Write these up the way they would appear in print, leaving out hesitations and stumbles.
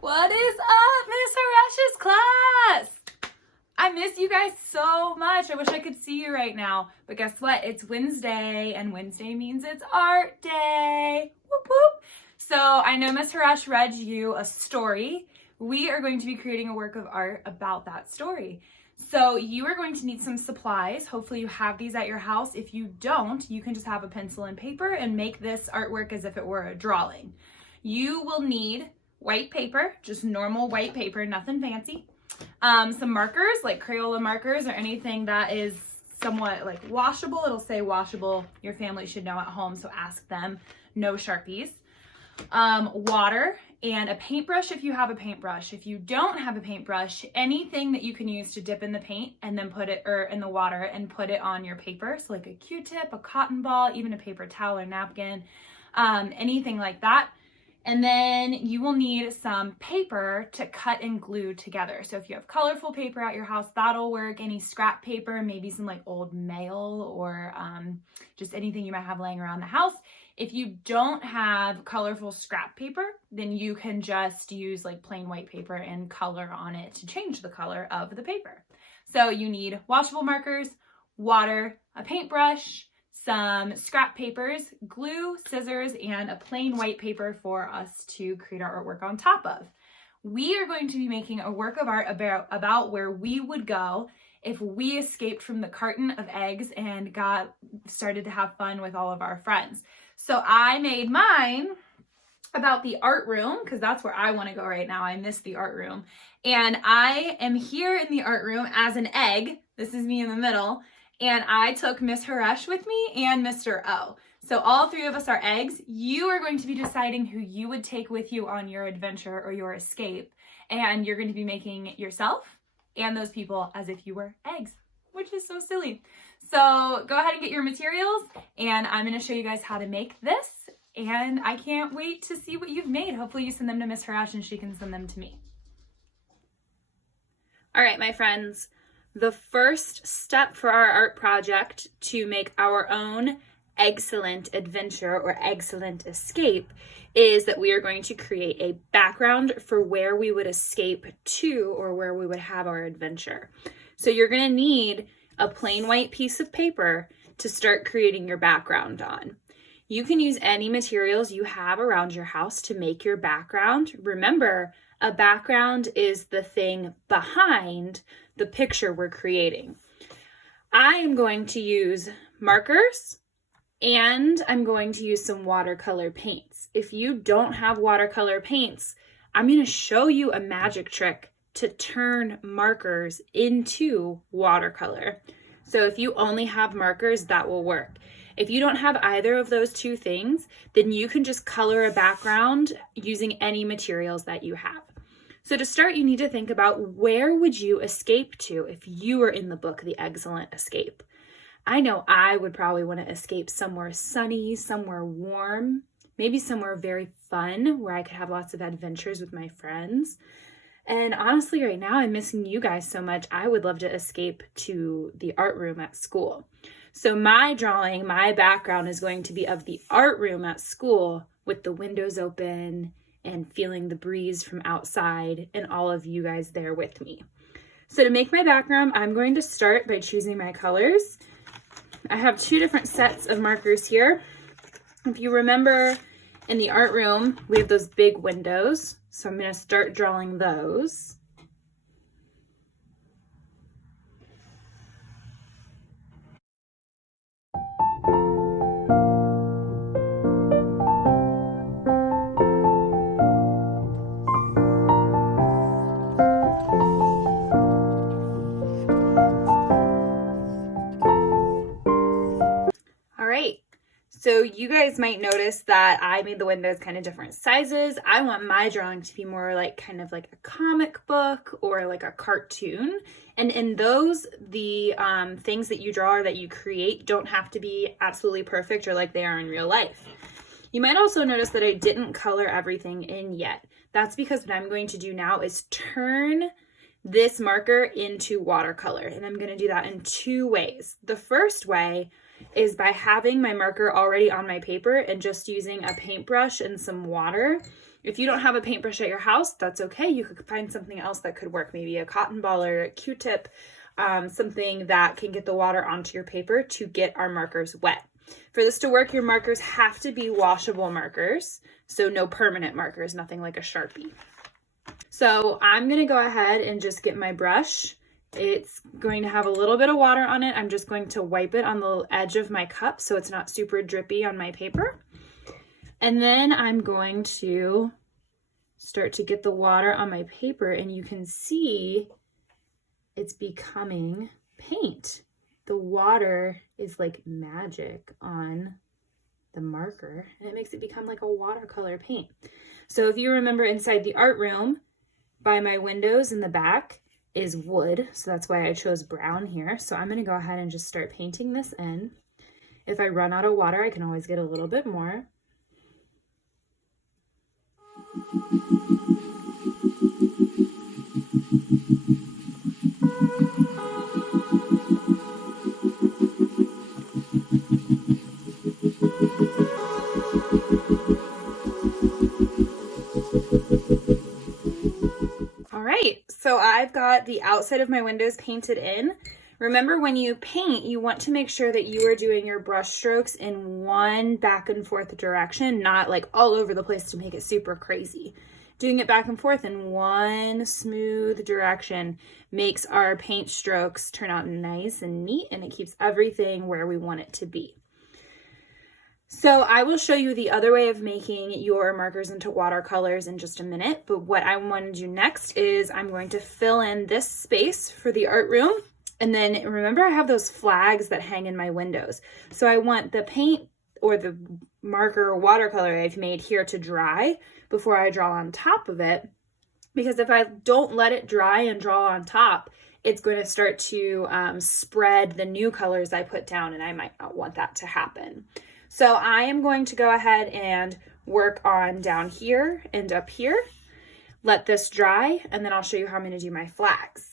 What is up, Miss Hiresh's class? I miss you guys so much. I wish I could see you right now. But guess what? It's Wednesday, and Wednesday means it's art day. Whoop whoop. So I know Miss Hiresh read you a story. We are going to be creating a work of art about that story. So you are going to need some supplies. Hopefully you have these at your house. If you don't, you can just have a pencil and paper and make this artwork as if it were a drawing. You will need white paper, just normal white paper, nothing fancy. Some markers, like Crayola markers or anything that is somewhat like washable. It'll say washable. Your family should know at home, so ask them. No Sharpies. Water and a paintbrush if you have a paintbrush. If you don't have a paintbrush, anything that you can use to dip in the paint and then put it in the water and put it on your paper. So like a Q-tip, a cotton ball, even a paper towel or napkin, anything like that. And then you will need some paper to cut and glue together. So if you have colorful paper at your house, that'll work. Any scrap paper, maybe some like old mail or just anything you might have laying around the house. If you don't have colorful scrap paper, then you can just use like plain white paper and color on it to change the color of the paper. So you need washable markers, water, a paintbrush, some scrap papers, glue, scissors, and a plain white paper for us to create our artwork on top of. We are going to be making a work of art about where we would go if we escaped from the carton of eggs and started to have fun with all of our friends. So I made mine about the art room because that's where I want to go right now. I miss the art room. And I am here in the art room as an egg. This is me in the middle. And I took Miss Hiresh with me and Mr. O. So all three of us are eggs. You are going to be deciding who you would take with you on your adventure or your escape. And you're going to be making yourself and those people as if you were eggs, which is so silly. So go ahead and get your materials, and I'm going to show you guys how to make this. And I can't wait to see what you've made. Hopefully you send them to Miss Hiresh and she can send them to me. All right, my friends. The first step for our art project to make our own excellent adventure or excellent escape is that we are going to create a background for where we would escape to or where we would have our adventure. So you're going to need a plain white piece of paper to start creating your background on. You can use any materials you have around your house to make your background. Remember, a background is the thing behind the picture we're creating. I am going to use markers and I'm going to use some watercolor paints. If you don't have watercolor paints, I'm going to show you a magic trick to turn markers into watercolor. So if you only have markers, that will work. If you don't have either of those two things, then you can just color a background using any materials that you have. So to start, you need to think about where would you escape to if you were in the book, The Excellent Escape. I know I would probably want to escape somewhere sunny, somewhere warm, maybe somewhere very fun where I could have lots of adventures with my friends. And honestly, right now, I'm missing you guys so much. I would love to escape to the art room at school. So my drawing, my background is going to be of the art room at school with the windows open and feeling the breeze from outside and all of you guys there with me. So to make my background, I'm going to start by choosing my colors. I have two different sets of markers here. If you remember in the art room, we have those big windows. So I'm going to start drawing those. So you guys might notice that I made the windows kind of different sizes. I want my drawing to be more like kind of like a comic book or like a cartoon. And in those, the things that you draw or that you create don't have to be absolutely perfect or like they are in real life. You might also notice that I didn't color everything in yet. That's because what I'm going to do now is turn this marker into watercolor. And I'm going to do that in two ways. The first way is by having my marker already on my paper and just using a paintbrush and some water If you don't have a paintbrush at your house, that's okay. You could find something else that could work, maybe a cotton ball or a Q-tip, something that can get the water onto your paper to get our markers wet. For this to work, your markers have to be washable markers, so no permanent markers, nothing like a Sharpie. So I'm going to go ahead and just get my brush. It's going to have a little bit of water on it. I'm just going to wipe it on the edge of my cup so it's not super drippy on my paper. And then I'm going to start to get the water on my paper, and you can see it's becoming paint. The water is like magic on the marker, and it makes it become like a watercolor paint. So if you remember, inside the art room by my windows in the back is wood, so that's why I chose brown here. So I'm going to go ahead and just start painting this in. If I run out of water, I can always get a little bit more. All right, so I've got the outside of my windows painted in. Remember, when you paint, you want to make sure that you are doing your brush strokes in one back and forth direction, not like all over the place to make it super crazy. Doing it back and forth in one smooth direction makes our paint strokes turn out nice and neat, and it keeps everything where we want it to be. So I will show you the other way of making your markers into watercolors in just a minute, but what I want to do next is I'm going to fill in this space for the art room. And then remember, I have those flags that hang in my windows. So I want the paint or the marker or watercolor I've made here to dry before I draw on top of it. Because if I don't let it dry and draw on top, it's going to start to spread the new colors I put down, and I might not want that to happen. So I am going to go ahead and work on down here and up here. Let this dry, and then I'll show you how I'm going to do my flags.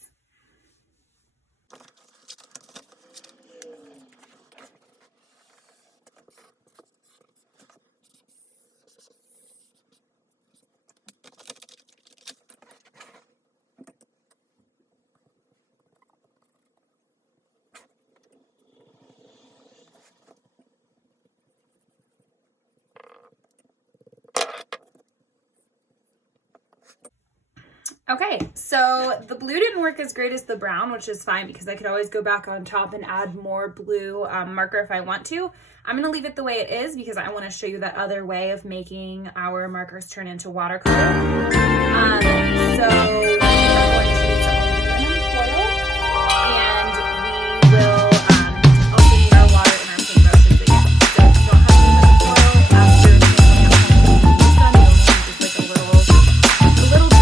Okay, so the blue didn't work as great as the brown, which is fine because I could always go back on top and add more blue marker if I want to. I'm gonna leave it the way it is because I wanna show you that other way of making our markers turn into watercolor. So we're going to need some aluminum foil, and we will also need our water and our paintbrushes again. So if you don't have aluminum foil, after you'll just like a little bit.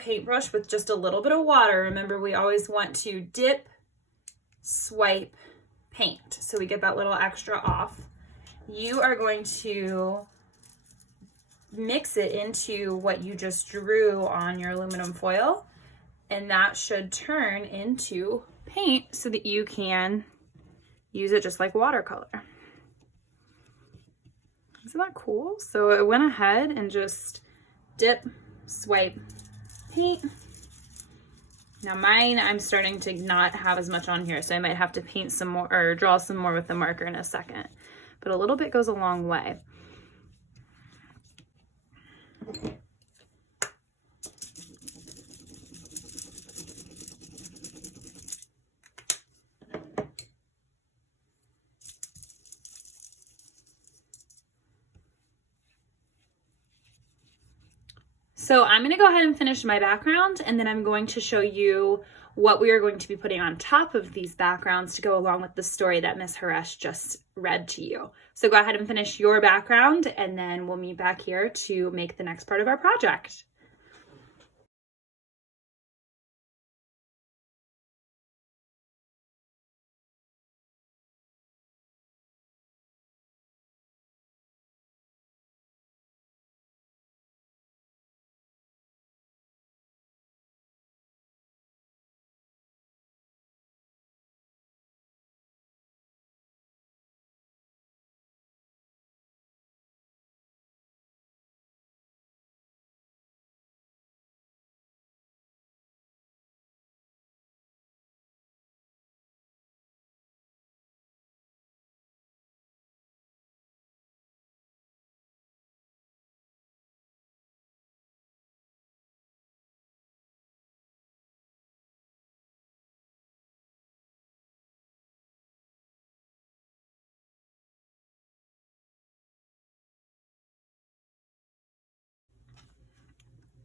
Paintbrush with just a little bit of water. Remember, we always want to dip, swipe, paint, so we get that little extra off. You are going to mix it into what you just drew on your aluminum foil, and that should turn into paint so that you can use it just like watercolor. Isn't that cool? So I went ahead and just dip, swipe, paint. Now mine, I'm starting to not have as much on here, so I might have to paint some more or draw some more with the marker in a second, but a little bit goes a long way. So I'm gonna go ahead and finish my background, and then I'm going to show you what we are going to be putting on top of these backgrounds to go along with the story that Miss Hiresh just read to you. So go ahead and finish your background, and then we'll meet back here to make the next part of our project.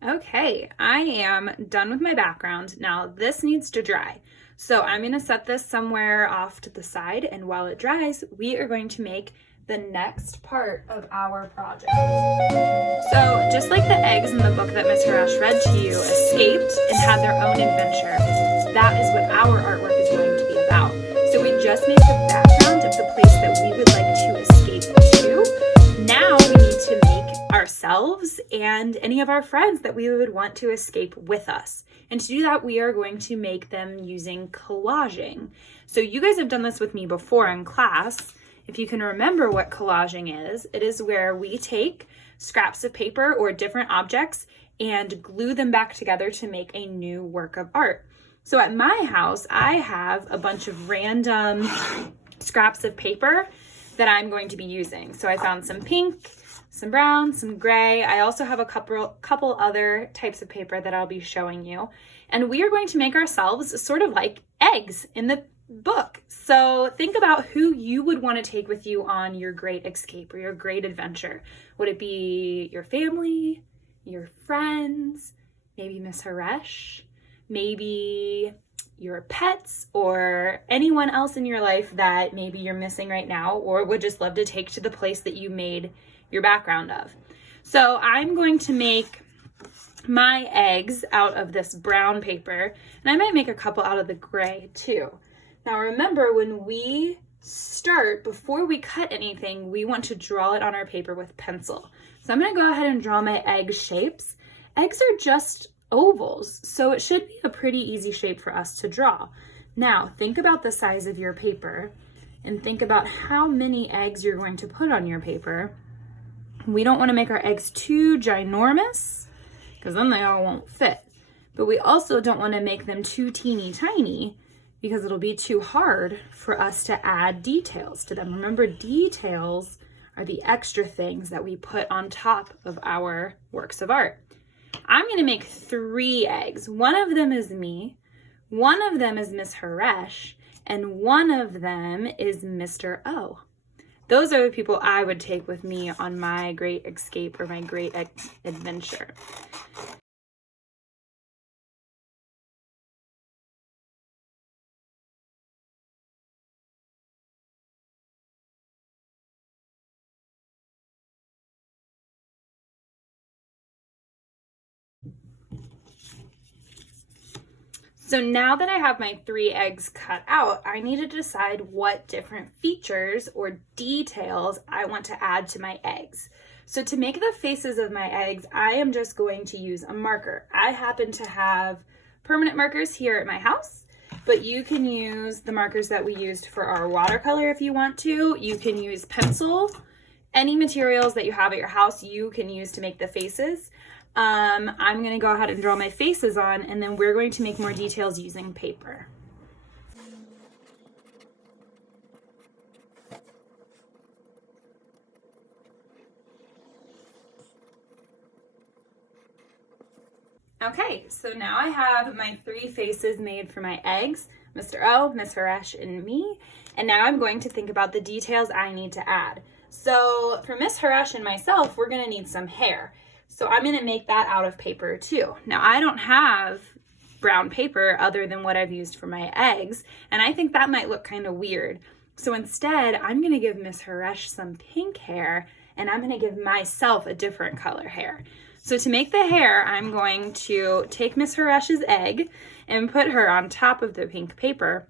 Okay, I am done with my background. Now this needs to dry. So I'm gonna set this somewhere off to the side, and while it dries, we are going to make the next part of our project. So just like the eggs in the book that Miss Hiresh read to you escaped and had their own adventure, that is what our artwork is going to be about. So we just made the background of the place that we would like to escape to. Now we need to make ourselves and any of our friends that we would want to escape with us. And to do that, we are going to make them using collaging. So you guys have done this with me before in class. If you can remember what collaging is, it is where we take scraps of paper or different objects and glue them back together to make a new work of art. So at my house, I have a bunch of random scraps of paper that I'm going to be using. So I found some pink, some brown, some gray. I also have a couple other types of paper that I'll be showing you. And we are going to make ourselves sort of like eggs in the book. So think about who you would want to take with you on your great escape or your great adventure. Would it be your family, your friends, maybe Miss Hiresh, maybe your pets, or anyone else in your life that maybe you're missing right now or would just love to take to the place that you made your background of. So I'm going to make my eggs out of this brown paper, and I might make a couple out of the gray too. Now remember, when we start, before we cut anything, we want to draw it on our paper with pencil. So I'm going to go ahead and draw my egg shapes. Eggs are just ovals, so it should be a pretty easy shape for us to draw. Now think about the size of your paper and think about how many eggs you're going to put on your paper. We don't want to make our eggs too ginormous because then they all won't fit. But we also don't want to make them too teeny tiny because it'll be too hard for us to add details to them. Remember, details are the extra things that we put on top of our works of art. I'm going to make 3 eggs. One of them is me, one of them is Miss Hiresh, and one of them is Mr. O. Those are the people I would take with me on my great escape or my great adventure. So now that I have my 3 eggs cut out, I need to decide what different features or details I want to add to my eggs. So to make the faces of my eggs, I am just going to use a marker. I happen to have permanent markers here at my house, but you can use the markers that we used for our watercolor if you want to. You can use pencil. Any materials that you have at your house, you can use to make the faces. I'm going to go ahead and draw my faces on, and then we're going to make more details using paper. Okay, so now I have my 3 faces made for my eggs, Mr. O, Miss Hiresh, and me. And now I'm going to think about the details I need to add. So for Miss Hiresh and myself, we're going to need some hair. So I'm gonna make that out of paper too. Now I don't have brown paper other than what I've used for my eggs, and I think that might look kind of weird. So instead, I'm gonna give Miss Hiresh some pink hair, and I'm gonna give myself a different color hair. So to make the hair, I'm going to take Miss Hiresh's egg and put her on top of the pink paper,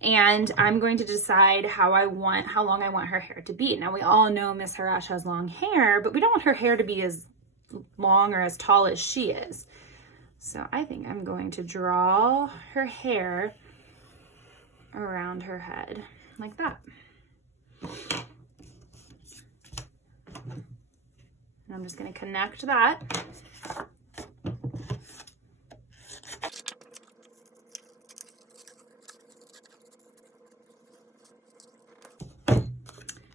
and I'm going to decide how long I want her hair to be. Now we all know Miss Hiresh has long hair, but we don't want her hair to be as long or as tall as she is. So I think I'm going to draw her hair around her head like that. And I'm just going to connect that.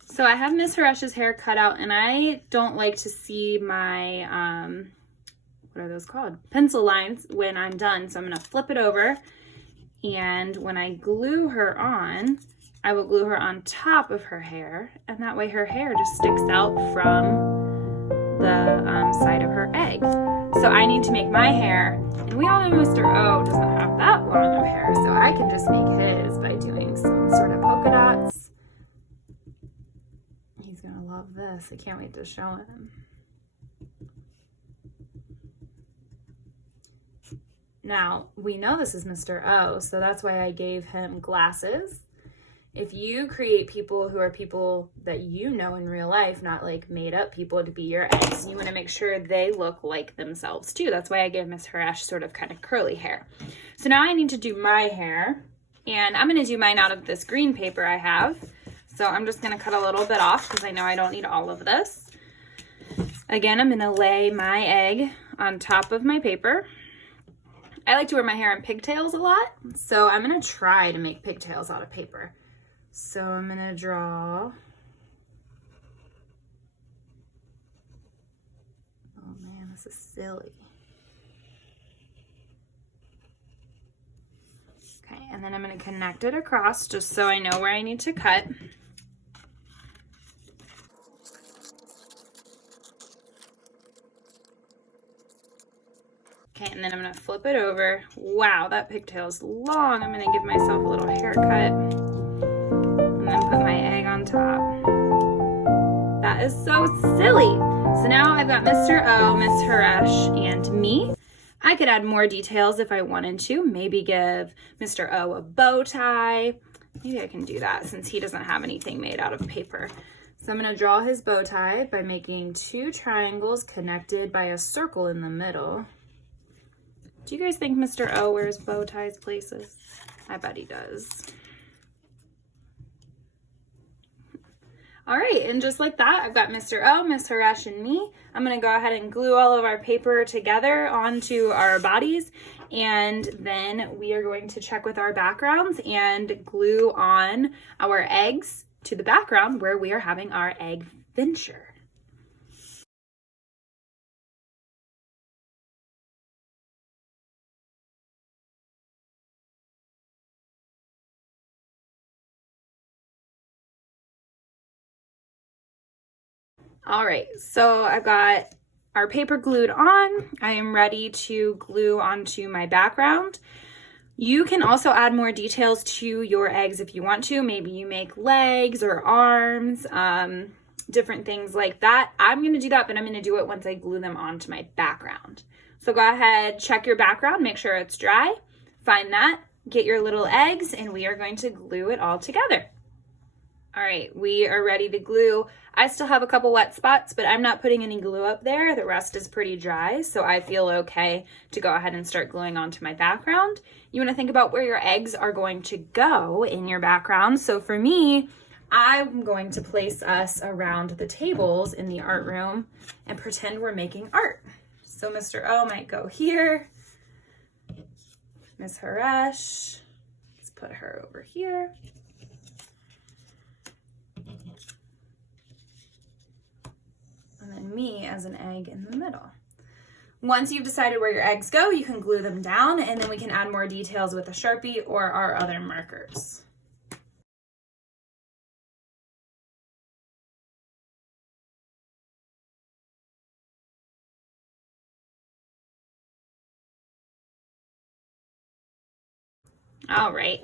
So I have Miss Hiresh's hair cut out, and I don't like to see my, what are those called? Pencil lines when I'm done. So I'm gonna flip it over, and when I glue her on, I will glue her on top of her hair, and that way her hair just sticks out from the side of her egg. So I need to make my hair, and we all know Mr. O doesn't have that long of hair, so I can just make his by doing some sort of polka dots. He's gonna love this. I can't wait to show him. Now, we know this is Mr. O, so that's why I gave him glasses. If you create people who are people that you know in real life, not like made up people to be your eggs, you want to make sure they look like themselves too. That's why I gave Miss Hiresh sort of kind of curly hair. So now I need to do my hair, and I'm going to do mine out of this green paper I have. So I'm just going to cut a little bit off because I know I don't need all of this. Again, I'm going to lay my egg on top of my paper. I like to wear my hair in pigtails a lot, so I'm going to try to make pigtails out of paper. So I'm going to draw. Oh man, this is silly. Okay, and then I'm going to connect it across just so I know where I need to cut. Okay, and then I'm gonna flip it over. Wow, that pigtail's long. I'm gonna give myself a little haircut and then put my egg on top. That is so silly. So now I've got Mr. O, Miss Hiresh, and me. I could add more details if I wanted to. Maybe give Mr. O a bow tie. Maybe I can do that since he doesn't have anything made out of paper. So I'm gonna draw his bow tie by making 2 triangles connected by a circle in the middle. Do you guys think Mr. O wears bow ties places? I bet he does. All right, and just like that, I've got Mr. O, Miss Hiresh, and me. I'm gonna go ahead and glue all of our paper together onto our bodies, and then we are going to check with our backgrounds and glue on our eggs to the background where we are having our egg venture. All right, so I've got our paper glued on. I am ready to glue onto my background. You can also add more details to your eggs if you want to. Maybe you make legs or arms, different things like that. I'm gonna do that, but I'm gonna do it once I glue them onto my background. So go ahead, check your background, make sure it's dry, find that, get your little eggs, and we are going to glue it all together. All right, we are ready to glue. I still have a couple wet spots, but I'm not putting any glue up there. The rest is pretty dry, so I feel okay to go ahead and start gluing onto my background. You wanna think about where your eggs are going to go in your background. So for me, I'm going to place us around the tables in the art room and pretend we're making art. So Mr. O might go here. Miss Hiresh, let's put her over here. And then me as an egg in the middle. Once you've decided where your eggs go, you can glue them down, and then we can add more details with a Sharpie or our other markers. All right.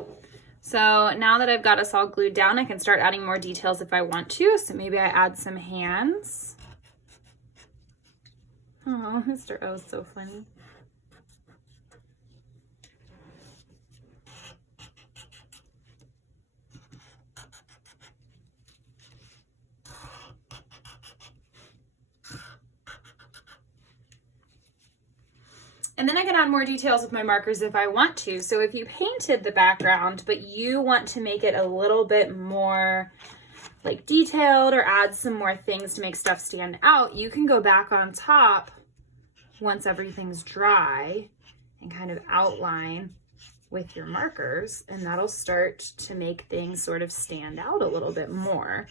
So now that I've got us all glued down, I can start adding more details if I want to. So maybe I add some hands. Oh, Mr. O is so funny. And then I can add more details with my markers if I want to. So if you painted the background, but you want to make it a little bit more like detailed or add some more things to make stuff stand out, you can go back on top once everything's dry and kind of outline with your markers, and that'll start to make things sort of stand out a little bit more.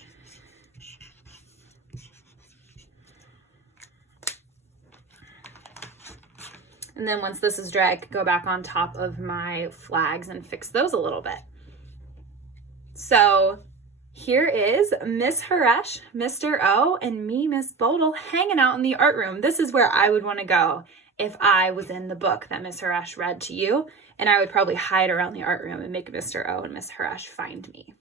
And then once this is dry, I can go back on top of my flags and fix those a little bit. So here is Miss Hiresh, Mr. O, and me, Miss Bodel, hanging out in the art room. This is where I would want to go if I was in the book that Miss Hiresh read to you, and I would probably hide around the art room and make Mr. O and Miss Hiresh find me.